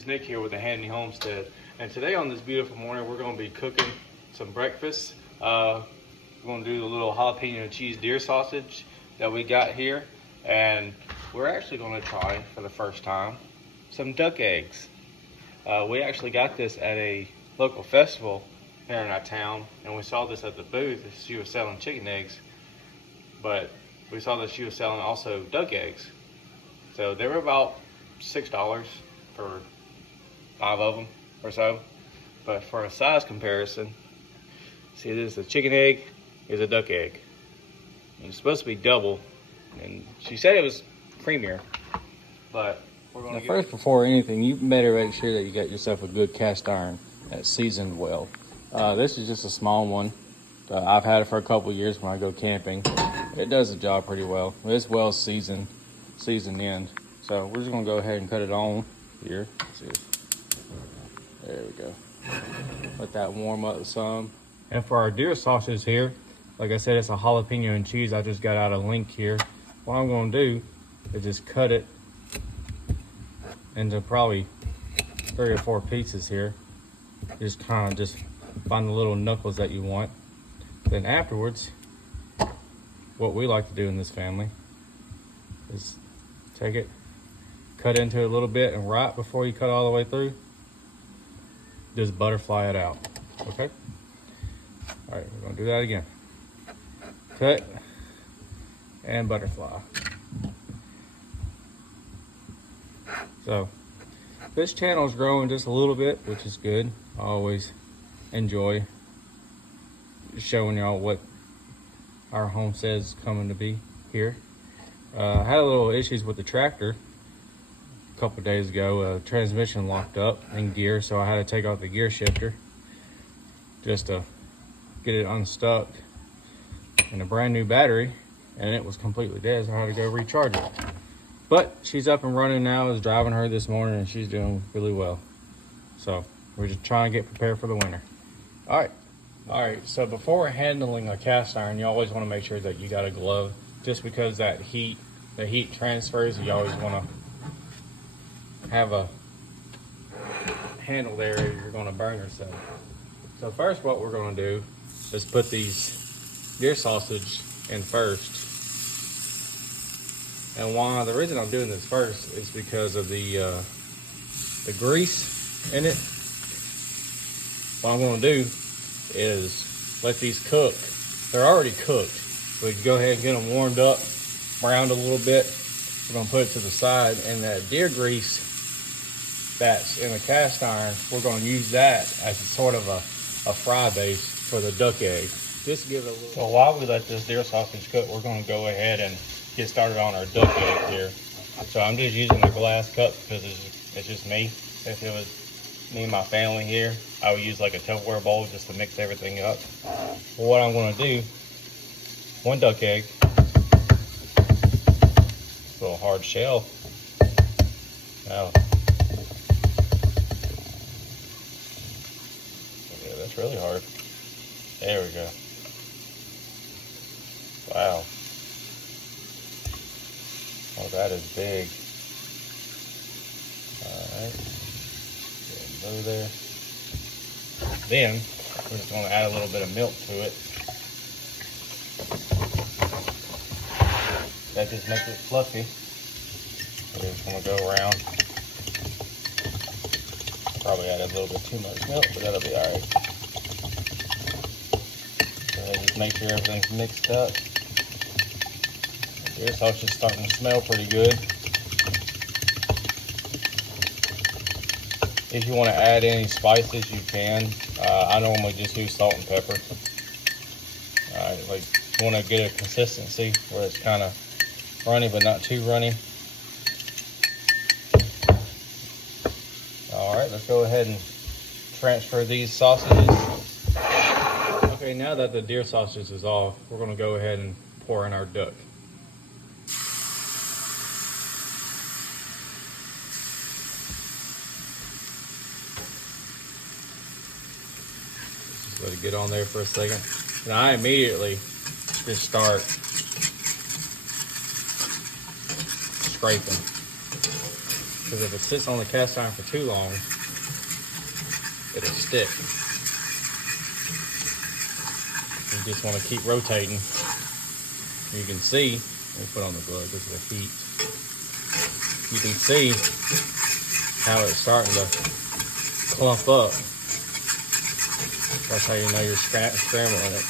is Nick here with the Handy Homestead, and today on this beautiful morning we're going to be cooking some breakfast. We're going to do a little jalapeno cheese deer sausage that we got here, and we're actually going to try for the first time some duck eggs. We actually got this at a local festival here in our town, and we saw this at the booth. She was selling chicken eggs, but we saw that she was selling also duck eggs. So they were about $6 for 5 of them or so. But for a size comparison, see, this is a chicken egg, is a duck egg. And it's supposed to be double, and she said it was creamier. But we're gonna first, before anything, you better make sure that you got yourself a good cast iron that's seasoned well. This is just a small one. I've had it for a couple years when I go camping. It does the job pretty well. It's well seasoned in. So we're just gonna go ahead and cut it on here. Let's see. There we go. Let that warm up some. And for our deer sausage here, like I said, it's a jalapeno and cheese. I just got out a link here. What I'm gonna do is just cut it into probably 3 or 4 pieces here. Just kind of find the little knuckles that you want. Then afterwards, what we like to do in this family is take it, cut into it a little bit, and right before you cut all the way through, just butterfly it out, okay? All right, we're gonna do that again. Cut and butterfly. So this channel is growing just a little bit, which is good. I always enjoy showing y'all what our homestead is coming to be here. I had a little issues with the tractor a couple days ago. Transmission locked up in gear, so I had to take out the gear shifter just to get it unstuck, and a brand new battery, and it was completely dead, so I had to go recharge it. But she's up and running now. I was driving her this morning, and she's doing really well. So we're just trying to get prepared for the winter. All right, so before handling a cast iron, you always want to make sure that you got a glove, just because the heat transfers. You always want to have a handle there, or you're going to burn yourself. So first, what we're going to do is put these deer sausage in first. And the reason I'm doing this first is because of the grease in it. What I'm going to do is let these cook. They're already cooked. We can go ahead and get them warmed up, browned a little bit. We're going to put it to the side, and that deer grease that's in the cast iron, we're going to use that as a sort of a fry base for the duck egg. Just give it a little. So while we let this deer sausage cook, we're going to go ahead and get started on our duck egg here. So I'm just using a glass cup because it's just me. If it was me and my family here, I would use like a Tupperware bowl just to mix everything up. Well, what I'm going to do, 1 duck egg, little hard shell. Now, yeah, that's really hard. There we go. Wow. Oh, that is big. All right. Over there. Then we're just going to add a little bit of milk to it. That just makes it fluffy. We're just going to go around. Probably added a little bit too much milk, but that'll be all right. So just make sure everything's mixed up. The deer sausage is starting to smell pretty good. If you want to add any spices, you can. I normally just use salt and pepper. Like, you want to get a consistency where it's kind of runny, but not too runny. All right, let's go ahead and transfer these sausages. Okay, now that the deer sausage is off, we're going to go ahead and pour in our duck. Let it get on there for a second. And I immediately just start scraping. because if it sits on the cast iron for too long, it'll stick. You just want to keep rotating. You can see, let me put on the glove because of the heat. You can see how it's starting to clump up. That's how you know you're scrambling it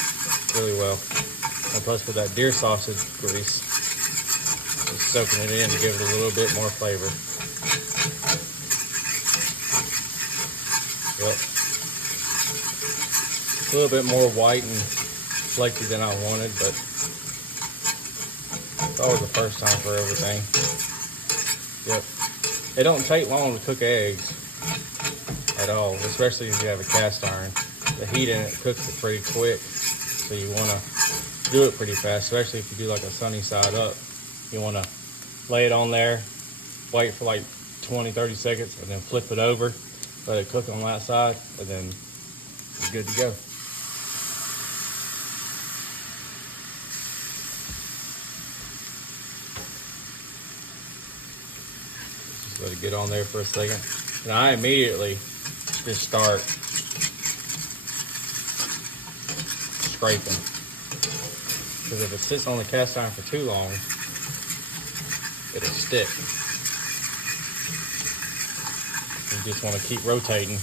really well. And plus with that deer sausage grease, just soaking it in to give it a little bit more flavor. Yep. A little bit more white and flaky than I wanted, but it's always the first time for everything. Yep. It don't take long to cook eggs at all, especially if you have a cast iron. The heat in it cooks it pretty quick, so you want to do it pretty fast, especially if you do like a sunny side up. You want to lay it on there, wait for like 20-30 seconds, and then flip it over, let it cook on that side, and then you're good to go. Just let it get on there for a second. And I immediately just start scraping. Because if it sits on the cast iron for too long, it'll stick. You just want to keep rotating.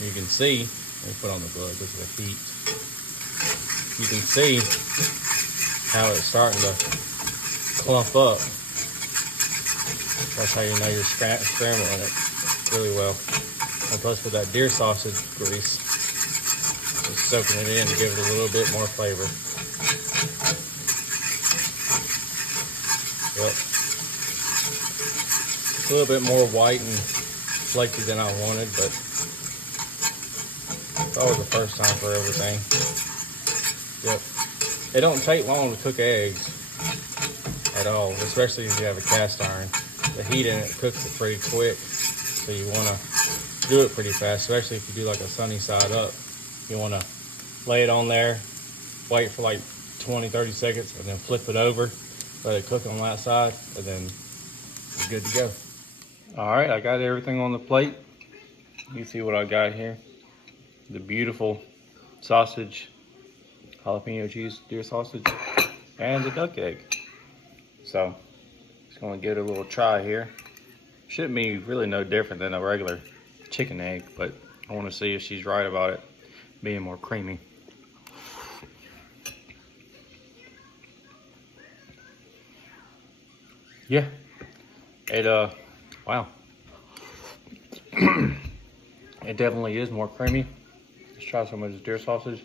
You can see, let me put on the glove because of the heat. You can see how it's starting to clump up. That's how you know you're scrambling it really well. And plus with that deer sausage grease, just soaking it in to give it a little bit more flavor. Yep. A little bit more white and flaky than I wanted, but it's always the first time for everything. Yep. It don't take long to cook eggs at all, especially if you have a cast iron. The heat in it cooks it pretty quick, so you want to do it pretty fast, especially if you do like a sunny side up. You want to lay it on there, wait for like 20-30 seconds, and then flip it over, let it cook on that side, and then you're good to go. All right, I got everything on the plate. You see what I got here. The beautiful sausage, jalapeno cheese deer sausage, and the duck egg. So, just gonna give it a little try here. Shouldn't be really no different than a regular chicken egg, but I wanna see if she's right about it being more creamy. Yeah, it wow. It definitely is more creamy. Let's try some of this deer sausage.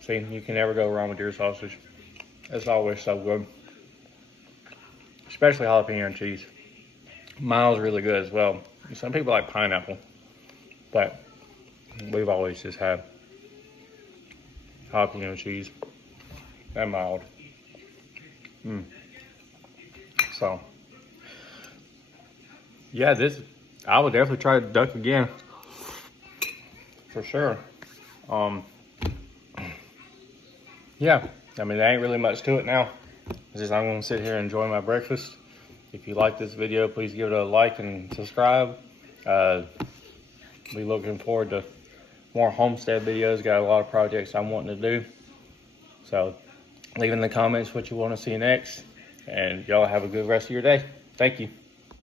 See, you can never go wrong with deer sausage. It's always so good. Especially jalapeno cheese. Mine's really good as well. Some people like pineapple, but we've always just had jalapeno cheese and mild. So, yeah, I would definitely try the duck again, for sure. Yeah, I mean, there ain't really much to it now. It's just I'm gonna sit here and enjoy my breakfast. If you like this video, please give it a like and subscribe. Be looking forward to more homestead videos. Got a lot of projects I'm wanting to do. So leave in the comments what you want to see next. And y'all have a good rest of your day. Thank you.